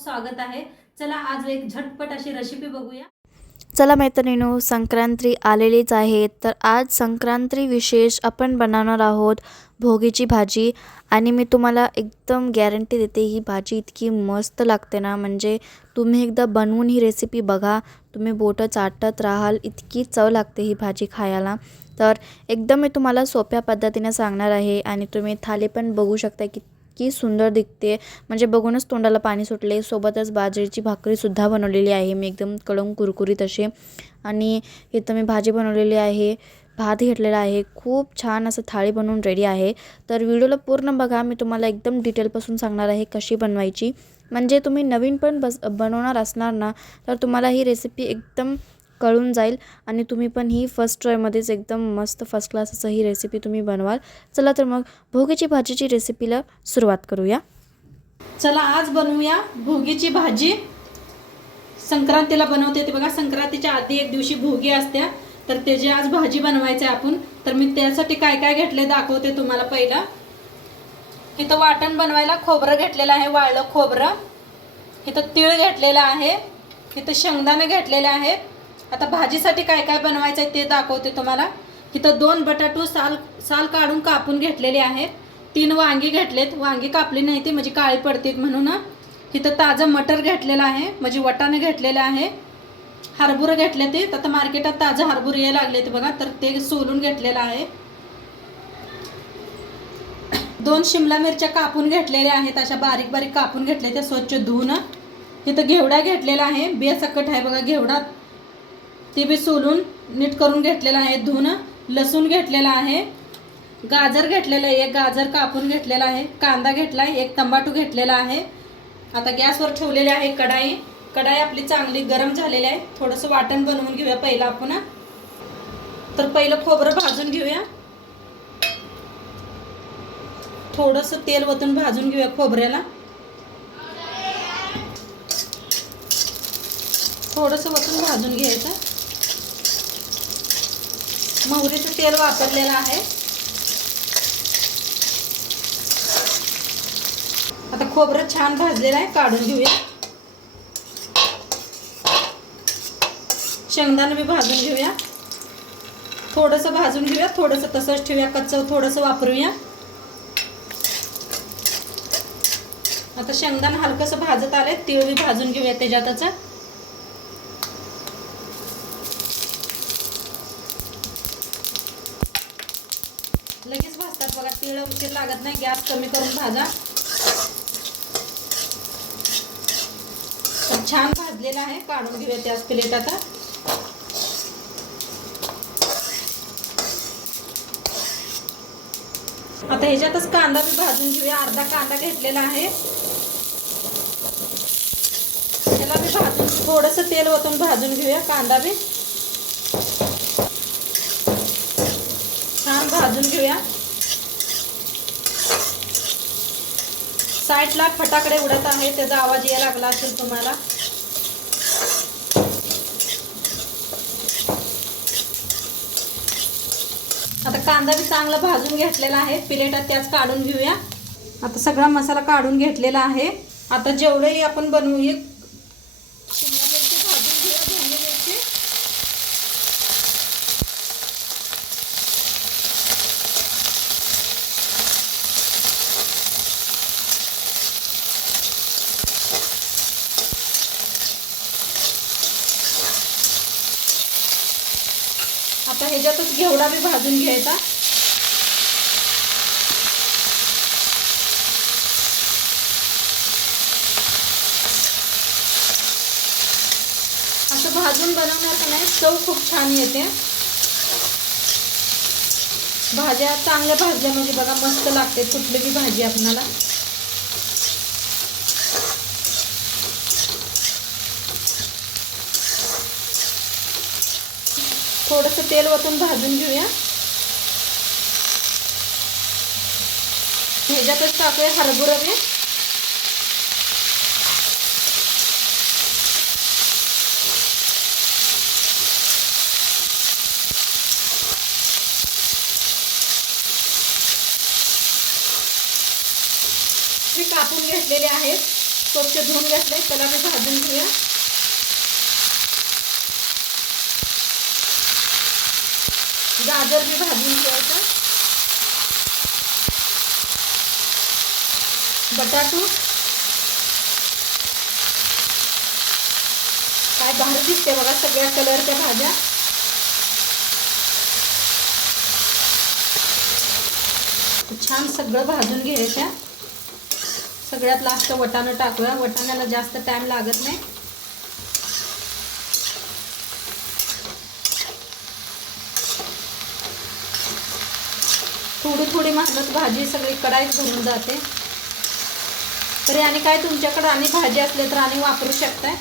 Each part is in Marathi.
स्वागत आहे. चला आज एक झटपट अशी रेसिपी बघूया. चला मैत्रिणीनो संक्रांती आलेलीच आहे. तर आज संक्रांती विशेष आपण बनवणार आहोत भोगीची भाजी. आणि मी तुम्हाला एकदम गॅरंटी देते ही भाजी इतकी मस्त लागते ना. म्हणजे तुम्ही एकदा बनवून ही रेसिपी बघा. तुम्ही बोटं चाटत राहाल इतकी चव लागते ही भाजी खायला. तर एकदम मी तुम्हाला सोप्या पद्धतीने सांगणार आहे. आणि तुम्ही थाली पण बघू शकता की इतकी सुंदर दिखते. म्हणजे बघूनच तोंडाला पाणी सुटले. सोबतच बाजरीची भाकरीसुद्धा बनवलेली आहे. मी एकदम कडून कुरकुरीत असे आणि इथं मी भाजी बनवलेली आहे. भात घेतलेला आहे. खूप छान असं थाळी बनवून रेडी आहे. तर व्हिडिओला पूर्ण बघा. मी तुम्हाला एकदम डिटेलपासून सांगणार आहे कशी बनवायची. म्हणजे तुम्ही नवीन पण बस बनवणार असणार ना तर तुम्हाला ही रेसिपी एकदम कळून जाईल आणि तुम्ही पण ही फर्स्ट ट्रायमध्येच एकदम मस्त फर्स्ट क्लास असं ही रेसिपी तुम्ही बनवाल. चला तर मग भोगीची भाजीची रेसिपीला सुरुवात करूया. चला आज बनवूया भोगीची भाजी. संक्रांतीला बनवते ते बघा संक्रांतीच्या आधी एक दिवशी भोगी असत्या तर त्याची आज भाजी बनवायची आहे आपण. तर मी त्यासाठी काय काय घेतले दाखवते तुम्हाला पहिलं. इथं वाटण बनवायला खोबरं घेतलेलं आहे वाळलं खोबरं. इथं तीळ घेतलेलं आहे इथं शेंगदाणे घेतलेले आहेत. आता भाजीसाठी काय काय बनवायचं आहे ते दाखवते तुम्हाला. इथं दोन बटाटू साल साल काढून कापून घेतलेले आहेत. तीन वांगी घेतलेत. वांगी कापली नाही ती म्हणजे काळी पडतील म्हणून. इथं ताजं मटर घेतलेलं आहे म्हणजे वटाणे घेतलेलं आहे. हरभुरं घेतले ते. आता मार्केटात ताजं हरभुरं यायला लागले ते बघा तर ते सोलून घेतलेलं आहे. दोन शिमला मिरच्या कापून घेतलेल्या आहेत अशा बारीक बारीक कापून घेतल्या त्या स्वच्छ धुवून. इथं घेवडा घेतलेला आहे बिया सकट आहे बघा घेवडा. ते बी सोलून नीट करून घेतलेलं आहे. धुवून लसूण घेतलेला आहे. गाजर घेतलेलं आहे. एक गाजर कापून घेतलेला आहे. कांदा घेतला आहे. एक तंबाटू घेतलेला आहे. आता गॅसवर ठेवलेली आहे कढाई. कढाई आपली चांगली गरम झालेली आहे. थोडंसं वाटण बनवून घेऊया पहिलं आपण. तर पहिलं खोबरं भाजून घेऊया. थोडंसं तेल वतून भाजून घेऊया खोबऱ्याला. थोडंसं वतून भाजून घ्यायचं. मोहरीचं तेल वापरलेलं आहे. आता खोबरं छान भाजलेलं आहे काढून घेऊया. शेंगदाणं बी भाजून घेऊया. थोडंसं भाजून घेऊया थोडंसं तसंच ठेवूया कच्चं थोडंसं वापरूया. आता शेंगदाणं हलकंसं भाजत आले तीळ बी भाजून घेऊया त्याच्यातच. लगेच भाजतात बघा तिळ उशीर लागत नाही गॅस कमी करून भाजा. छान भाजलेला आहे काढून घेऊया त्याच प्लेट आता. आता ह्याच्यातच कांदा मी भाजून घेऊया अर्धा कांदा घेतलेला आहे. त्याला मी भाजून थोडस तेल ओतून भाजून घेऊया कांदा बी. छान भाजून घेऊया. साईडला फटाकडे उडत आहे त्याचा आवाज यायला लागला असेल तुम्हाला. आता कांदा बी चांगला भाजून घेतलेला आहे प्लेटात त्याच काढून घेऊया. आता सगळा मसाला काढून घेतलेला आहे. आता जेवढंही आपण बनवूया भाजून घ्यायचा असं भाजून बनवण्याचं नाही? चव खूप छान येते. भाज्या चांगल्या भाजल्या म्हणजे बघा, मस्त लागते कुठली भाजी आपणाला. थोडंसं तेल वतून भाजून घेऊया. ह्याच्यातच टाकूया हरभरा बी मी कापून घेतलेले आहेत. स्वच्छ धुवून घेतले त्याला मी भाजून घेऊया. गाजर मी भाजून घ्यायचं. बटाटू. काय भारी दिसते बघा सगळ्या कलरच्या भाज्या. छान सगळं भाजून घ्यायच्या सगळ्यात लास्ट वटाणं टाकूया. वटाण्याला जास्त टाइम लागत नाही. थोडी थोडी मेहनत भाजी सगळी कडाईत भरून जाते. तरी आणि काय तुमच्याकडे आणि भाजी असले तर आणि वापरू शकताय?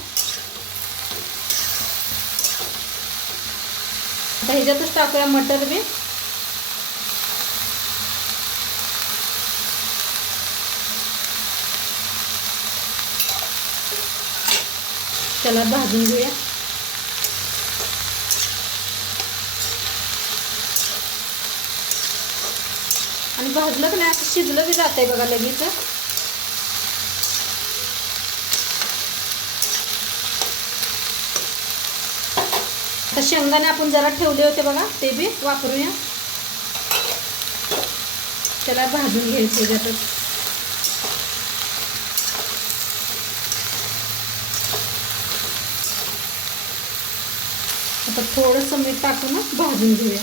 आता ह्याच्यातच टाकूया मटर बी. त्याला भाजून घेऊया. आणि भाजलं की नाही असं शिजलं बी आहे बघा लगेच आता शेंगदाणे आपण जरा ठेवले होते बघा ते बी वापरूया. त्याला भाजून घ्यायचे त्यातच आता थोडंसं मीठ टाकून भाजून घेऊया.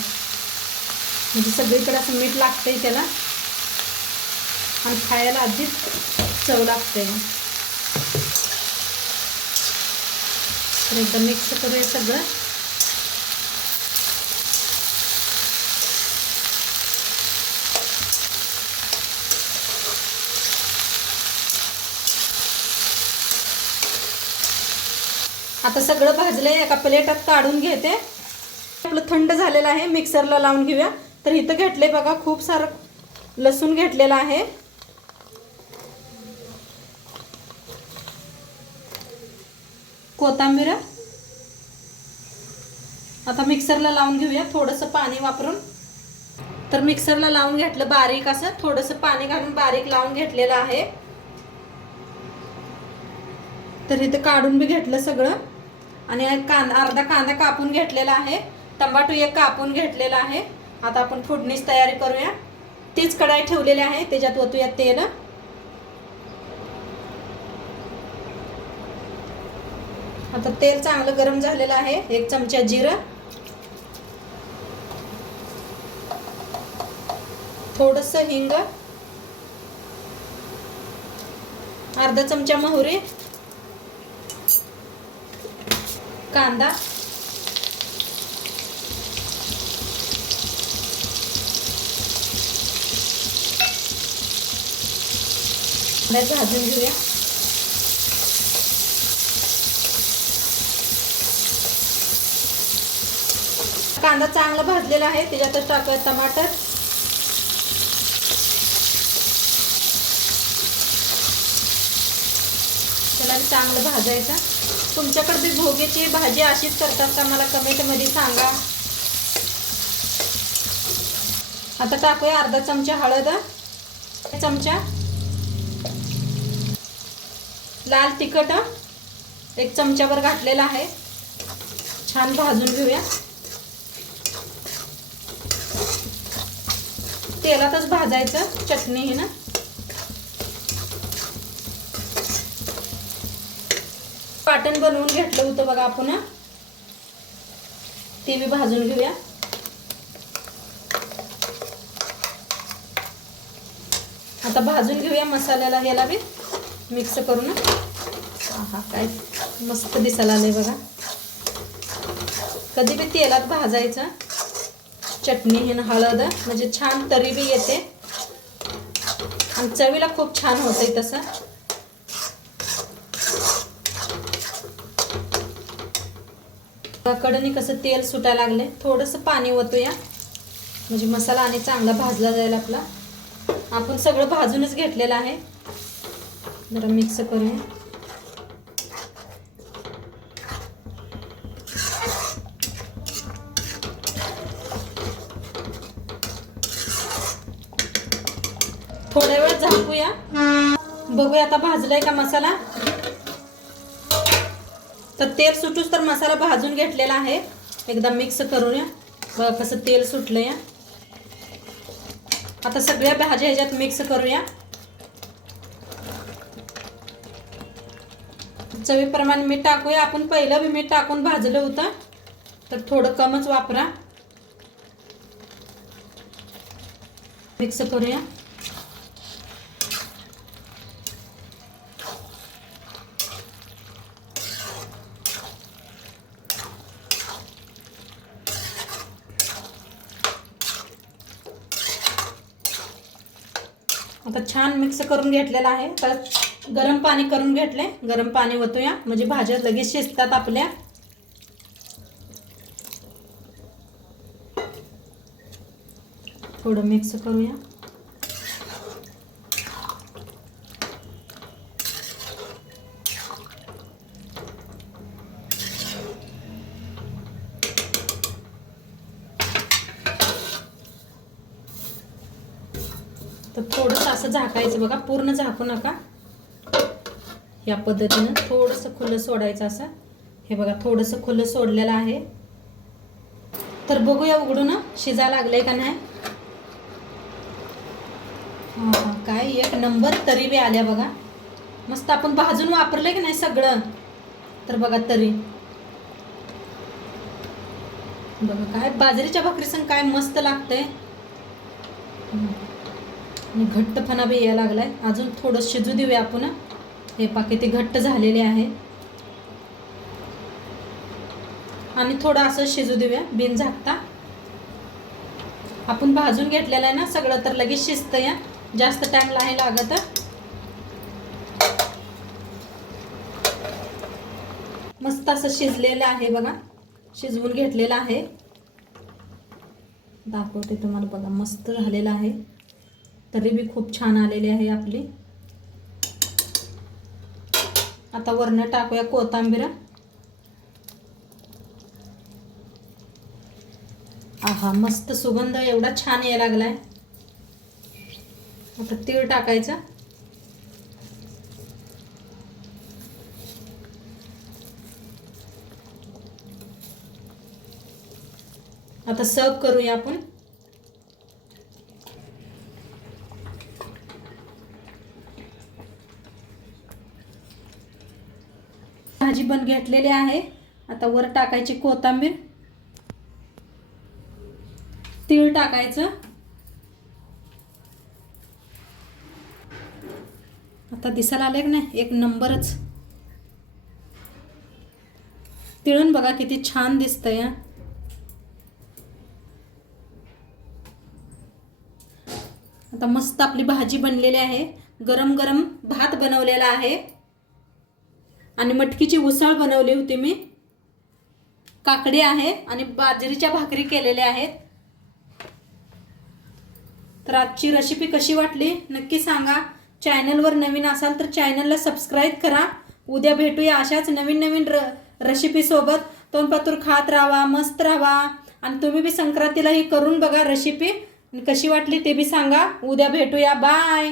म्हणजे सगळीकडे असं मीठ लागतंय त्याला. आणि खायला आधीच चव लागते. तर एकदा मिक्स करूया सगळं. आता सगळं भाजलंय एका प्लेटात काढून घेते. आपलं थंड झालेलं आहे मिक्सरला लावून घेऊया. तर इथं घेतले बघा खूप सारं लसूण घेतलेलं आहे. कोथांबीर. आता मिक्सरला लावून घेऊया थोडंसं पाणी वापरून. तर मिक्सरला लावून घेतलं बारीक असं थोडंसं पाणी घालून बारीक लावून घेतलेलं आहे. तर इथं काढून बी घेतलं सगळं. आणि कांदा अर्धा कांदा कापून घेतलेला आहे. टमाटो एक कापून घेतलेला आहे. आता आपण फोडणीच तयारी करूया. तीच कढाई ठेवलेली आहे. त्याच्यात ओतूया तेल. आता तेल चांगलं गरम झालेलं आहे. एक चमचा जिरं. थोडस हिंग. अर्धा चमचा मोहरी. कांदा. भाजून घेऊया. कांदा चांगला भाजलेला आहे त्याच्यातच टाकूया टमाटर. त्याला चांगलं भाजायचं. तुमच्याकडे बी भोगीची भाजी अशीच करतात का? मला कमेंटमध्ये सांगा. आता टाकूया अर्धा चमचा हळद. चमचा लाल तिखट. एक चमच्यावर घातलेला आहे. छान भाजून घेऊया. तेलातच भाजायचं. चटणी ही ना. वाटण बनवून घेतलं होतं बघा आपण ते बी भाजून घेऊया. आता भाजून घेऊया मसाल्याला ह्याला बी मिक्स करून हा. काय मस्त दिसायला आलंय बघा. कधी बी तेलात भाजायचं चटणी हे हळद म्हणजे छान तरी बी येते. आणि चवीला खूप छान होतंय तसं. कडनी कसं तेल सुटायला लागले थोडंसं पाणी ओतूया. म्हणजे मसाला आणि चांगला भाजला जाईल आपला. आपण सगळं भाजूनच घेतलेलं आहे. जरा मिक्स करूया. थोड्या वेळ झाकूया. बघूया आता भाजलाय का मसाला. तर तेल सुटूच तर मसाला भाजून घेतलेला आहे. एकदा मिक्स करूया. बघा कसं तेल सुटलं या आता सगळ्या भाज्या ह्याच्यात मिक्स करूया. चवीप्रमाणे मीठ टाकूया. आपण पहिलं बी मीठ टाकून भाजलं होतं. तर थोडं कमच वापरा. मिक्स करूया आता छान मिक्स करून घेतलेला आहे. तर गरम पाणी करून घेतले. गरम पाणी ओतूया. म्हणजे भाज्या लगेच शिजतात आपल्या. थोडं मिक्स करूया तर थोडंसं सोडायचं बघा पूर्ण झाकू नका. या पद्धतीनं थोडंसं खुलं सोडायचं असं. हे बघा थोडंसं खुलं सोडलेलं आहे. तर बघूया उघडून शिजा लागलंय का नाही? काय एक नंबर तरी बी आल्या बघा. मस्त आपण भाजून वापरलंय की नाही सगळं? तर बघा तरी. बघा काय बाजरीच्या भाकरी संग काय मस्त लागतंय. आणि घट्टपणा बी यायला लागलाय. अजून थोडं शिजू देऊया आपण हे. पाके ते घट्ट झालेले आहे. आणि थोडं असं शिजू देऊया बिन झाकता. आपण भाजून घेतलेलं आहे ना सगळं तर लगेच शिजतं या जास्त टाइम नाही लागत मस्त असं शिजलेलं आहे बघा. शिजवून घेतलेलं आहे. दाखवते तुम्हाला बघा मस्त झालेलं आहे. तरी बी खूप छान आलेली आहे आपली. आता वरनं टाकूया कोथिंबीर. आहा मस्त सुगंध एवढा छान यायला लागलाय. आता तीळ टाकायचं. आता सर्व करूया आपण भाजी पण घेतलेले आहे. आता वर टाकायची कोथांबीर. तीळ टाकायचं. आता दिसायला आले की नाही? एक नंबरच. तिळून बघा किती छान दिसतंय आता मस्त आपली भाजी बनलेली आहे. गरम गरम भात बनवलेला आहे. आणि मटकीची उसळ बनवली होती मी. काकडी आहे आणि बाजरीच्या भाकरी केलेल्या आहेत. तर आजची रेसिपी कशी वाटली? नक्की सांगा. चॅनलवर नवीन असाल तर चॅनलला सबस्क्राईब करा. उद्या भेटूया अशाच नवीन नवीन र रेसिपीसोबत तोंडपातूर खात राहा मस्त राहा. आणि तुम्ही बी संक्रांतीला ही करून बघा रेसिपी कशी वाटली ते बी सांगा. उद्या भेटूया. बाय